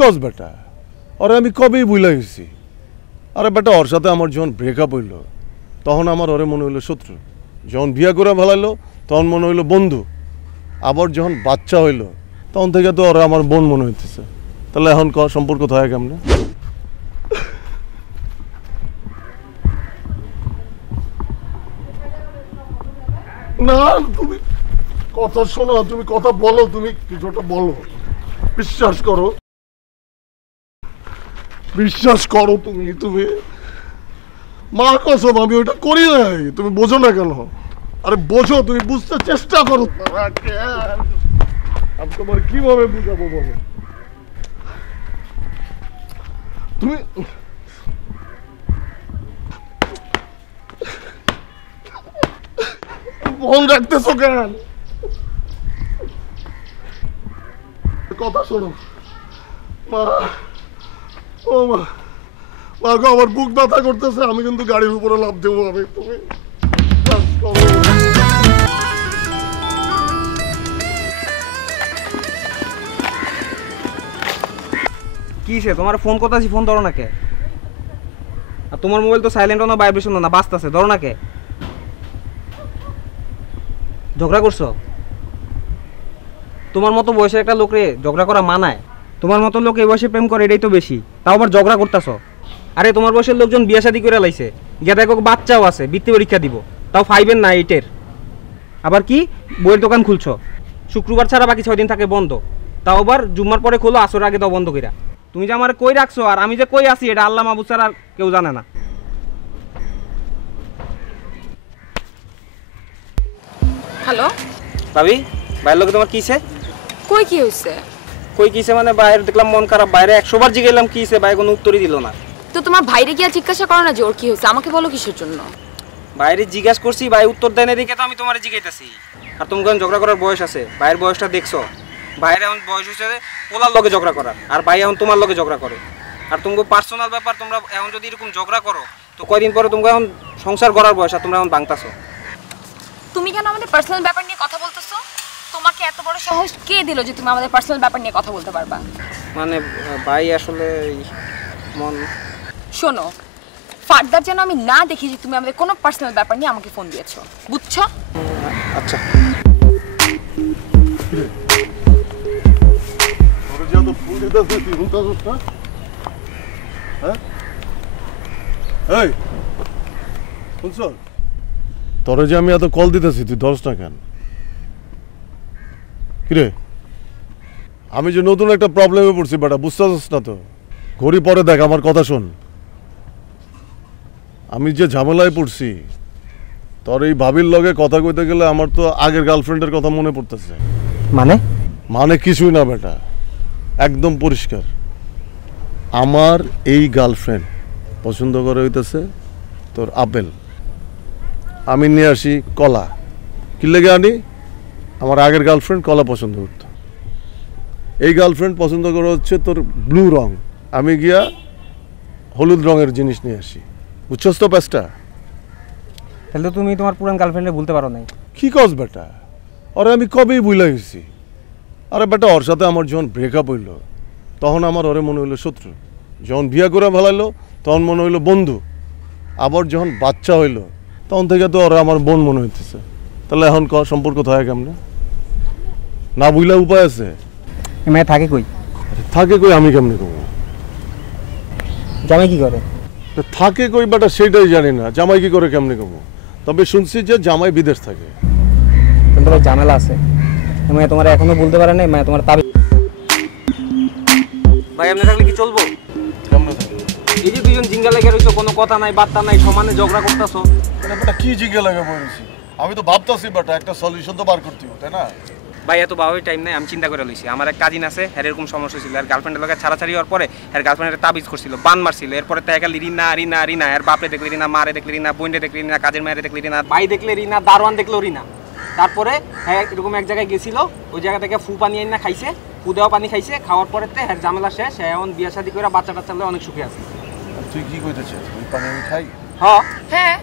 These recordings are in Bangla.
কস বেটা? আরে আমি কবেই বুইলা গেছি। আরে বেটা ওর সাথে আমার যখন ব্রেকআপ হইল তখন আমার ওরে মনে হইলো শত্রু, যখন বিয়া করে ফেলাইলো তখন মনে হইলো বন্ধু, আবার যখন বাচ্চা হইল তখন থেকে তো ওরা আমার বোন মনে হইতেছে। তাহলে এখন সম্পর্ক থাকে কেমনে? না তুমি কথা শোনো, তুমি কথা বলো, তুমি কিছুটা বলো, বিশ্বাস করো, বিশ্বাস করো। তুমি মা কসম আমি ওটা করি নাই, তুমি বোঝো না কেন? আরে বোঝো, তুমি বুঝতে চেষ্টা করো। আমি তোমার কিভাবে বুঝাবো বলো? তুমি ফোন রাখতেছো কেন? কথা শোনো মা, ও মা, মা গো আমার বুক ব্যথা করতেছে, আমি কিন্তু গাড়ির উপরে লাফ দেবো। আমি তুমি কিসে তোমার ফোন করতেছি, ফোন ধরো না কে? আর তোমার মোবাইল তো সাইলেন্ট না, ভাইব্রেশন না, বাজতেছে, ধরো না কে? ঝগড়া করছো? তোমার মতো বয়সের একটা লোকরে ঝগড়া করা মানায়? তোমার মতো লোক এই বয়সে প্রেম করে এটাই তো বেশি, তাও আবার ঝগড়া করতেছো। আরে তোমার বয়সের লোকজন বিয়ে শাদী করে লাইছে, গিয়া দেখো বাচ্চাও আছে, বৃত্তি পরীক্ষা দিব, তাও 5 না 8-এর। আবার কি বইয়ের দোকান খুলছো, শুক্রবার ছাড়া বাকি 6 দিন থাকে বন্ধ, তাও আবার জুম্মার পরে খোলো, আসর আগে দাও বন্ধ কইরা। তুমি যে আমার কই রাখছো আর আমি যে কই আছি এটা আল্লাহ মাহবুব ছাড়া আর কেউ জানে না। হ্যালো ভাবি, বাইরের লোকে তোমার কিছে? কই কি হইছে? কই কিছে মানে বাইরে দেখলাম মন খারাপ, বাইরে 100 বার জিজ্ঞাসলাম কিছে, ভাই কোনো উত্তরই দিল না। তো তোমার ভাইরে গিয়া জিজ্ঞাসা করো না যে ওর কি হইছে, আমাকে বলো কিসের জন্য? বাইরে জিজ্ঞাসা করছি, ভাই উত্তর দেয় না দেখে তো আমি তোমারে জিজ্ঞাইতাছি। আর তুমি কোন ঝগড়া করার বয়স আছে? ভাইয়ের বয়সটা দেখছো? ভাইয়ের এখন বয়স হচ্ছে পোলার লগে ঝগড়া করার, আর ভাই এখন তোমার লগে ঝগড়া করে। আর তুমি পার্সোনাল ব্যাপার, তোমরা এখন যদি এরকম ঝগড়া করো তো কয়দিন পরে তুমি এখন সংসার করার বয়স, আর তোমরা এখন ভাঙতাছো। তুমি কেন আমাদের পার্সোনাল ব্যাপার নিয়ে কথা বলতেছো? তোমাকে এত বড় সাহস কে দিল যে তুমি আমাদের পার্সোনাল ব্যাপার নিয়ে কথা বলতে পারবা? মানে ভাই আসলে মন, শোনো, ফার্দার যেন আমি না দেখি যে তুমি আমাদের কোনো পার্সোনাল ব্যাপার নিয়ে আমাকে ফোন দিয়েছো, বুঝছো? আচ্ছা। তোরে যে আমি এত কল দিতেছি তুই ধরস না কেন? কিরে আমি যে নতুন একটা প্রবলেমে পড়ছি বেটা, বুঝতেছিস না তো? ঘড়ি পরে দেখ, আমার কথা শোন। আমি যে ঝামেলায় পড়ছি, তোর এই ভাবির লগে কথা কইতে গেলে আমার তো আগের গার্লফ্রেন্ডের কথা মনে পড়তেছে। মানে কিছুই না বেটা, একদম পরিষ্কার। আমার এই গার্লফ্রেন্ড পছন্দ করে হইতেছে তোর আপেল, আমি নিয়ে আসি কলা। কি লেগে আনি? আমার আগের গার্লফ্রেন্ড কলা পছন্দ করতো, এই গার্লফ্রেন্ড পছন্দ করে হচ্ছে তোর ব্লু রং, আমি গিয়া হলুদ রঙের জিনিস নিয়ে আসি। বুঝছস তো প্যাচটা? তাহলে তুমি তোমার পুরান গার্লফ্রেন্ডে ভুলতে পারো নাই? কি কস বেটা? আরে আমি কবেই বুইলা গেছি। আরে বেটা ওর সাথে আমার যখন ব্রেকআপ হইল তখন আমার ওরে মনে হইলো শত্রু, যখন বিয়া করে ফেলাইলো তখন মনে হইলো বন্ধু, আবার যখন বাচ্চা হইল তখন থেকে তো ওরা আমার বোন মনে হইতেছে। তাহলে এখন সম্পর্ক থাকে কেমনে? না বুইলা উপায় আছে? মেয়ে থাকে কই? থাকে কই আমি কেমনে করবো? জামাই কি করে? থাকে কই বেটা সেটাই জানি না, জামাই কি করে কেমনে করবো। তবে শুনছি যে জামাই বিদেশ থাকে। তোমার ঝামেলা আছে, মেয়ে তোমার এখনো বলতে পারে নাই, মেয়ে তোমার তাবে। ভাই এমনি থাকলে কি চলবো? কেমনে থাকে? এই যে দুজন জিঙ্গা লেগে রইছো, কোনো কথা নাই বার্তা নাই, সমানে ঝগড়া করতেছো। বেটা কি জিজ্ঞে লাগে পড়েছি? আমি তো ভাবতেছি বেটা একটা সলিউশন তো বার করতে হবে, তাই না? ভাই এত বাবাই টাইম নাই, আমি চিন্তা করে লইছি। আমার এক কাজিন আছে, হ্যাঁ এরকম সমস্যা ছিল, আর গার্লফ্রেন্ডের লগে ছাড়াছাড়ি হওয়ার পরে হ্যাঁ গার্লফ্রেন্ডের তাবিজ করছিল, বান মারছিল। এরপরে তাই খালি রিনা রিনা রিনা, আর বাপরে দেখলে রিনা, মারে দেখলে রিনা, বোনরে দেখলে রিনা, কাজের মায়ের দেখলে রিনা, ভাই দেখলে রিনা, দারোয়ান দেখলেও রিনা। তারপরে হ্যাঁ এরকম এক জায়গায় গেছিল, ওই জায়গা থেকে ফু পানি আইনা খাইছে, ফু দেওয়া পানি খাইছে, খাওয়ার পরে হ্যাঁ ঝামেলা শেষ, হ্যাঁ এখন বিয়ে শাদী করে বাচ্চা টাচ্চা অনেক সুখে আছে। তুই কি কইতেছিস? ওই পানি আমি খাই? হ্যাঁ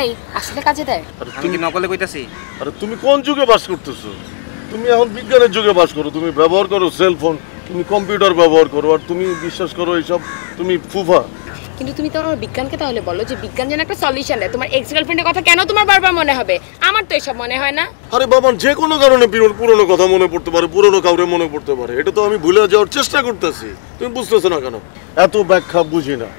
এই আসলে কাজে দেয়। আমি কি নকলে কইতাছি? আরে তুমি কোন যুগে বাস করতেছো? তুমি এখন বিজ্ঞানের যুগে বাস করো, তুমি ব্যবহার করো সেলফোন, তুমি কম্পিউটার ব্যবহার করো আর তুমি বিশ্বাস করো এইসব, তুমি ফুফা। কিন্তু তুমি তো আমার বিজ্ঞানকে তাহলে বলো যে বিজ্ঞান যেন একটা সলিউশন দেয়। তোমার এক্স গার্লফ্রেন্ডের কথা কেন তোমার বারবার মনে হবে? আমার তো এসব মনে হয় না। আরে বাবা, যে কোনো কারণে পুরনো কথা মনে পড়তে পারে, পুরনো কাউরে মনে পড়তে পারে, এটা তো আমি ভুলে যাওয়ার চেষ্টা করতেছি। তুমি বুঝতেছো না কেন? এত ব্যাখ্যা বুঝি না।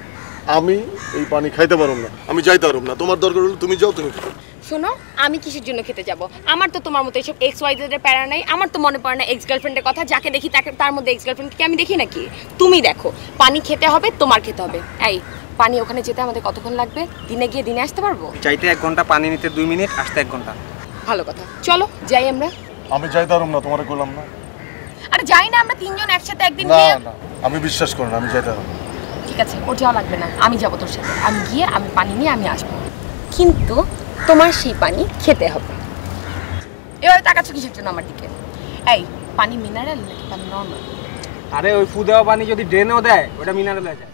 আমি এই পানি খাইতে পারব না, আমি যাইতে পারব না। তোমার দরকার হলে তুমি যাও, তুমি খাও। শোনো, আমি কিসের জন্য খেতে যাব? আমার তো তোমার মতো এইসব এক্স ওয়াই জেডের প্যারা নাই। আমার তো মনে পড়ে না এক্স গার্লফ্রেন্ডের কথা। যাকে দেখি তাকে তার মধ্যে এক্স গার্লফ্রেন্ডকে আমি দেখি নাকি? তুমি দেখো, পানি খেতে হবে, তোমার খেতে হবে। এই পানি ওখানে যেতে আমাদের কতক্ষণ লাগবে? দিনে গিয়ে দিনে আসতে পারবো? চাইতে 1 ঘন্টা, পানি নিতে 2 মিনিট, আসতে 1 ঘন্টা। ভালো কথা, চলো যাই আমরা। আমি যাইতে পারব না, তোমারে কইলাম না। আরে যাই না আমরা তিনজন একসাথে একদিন না গিয়ে। না, আমি বিশ্বাস করি না, আমি যাইতে পারব না। ঠিক আছে, ওর যাওয়া লাগবে না, আমি যাবো তোর সাথে। আমি গিয়ে আমি পানি নিয়ে আমি আসবো, কিন্তু তোমার সেই পানি খেতে হবে। এভাবে তাকাচ্ছ কিসের জন্য আমার দিকে? এই পানি মিনারেল নাকি পানি নর্মাল? আরে ওই ফু দেওয়া পানি যদি ড্রেনেও দেয় ওটা মিনারেল হয়ে যায়।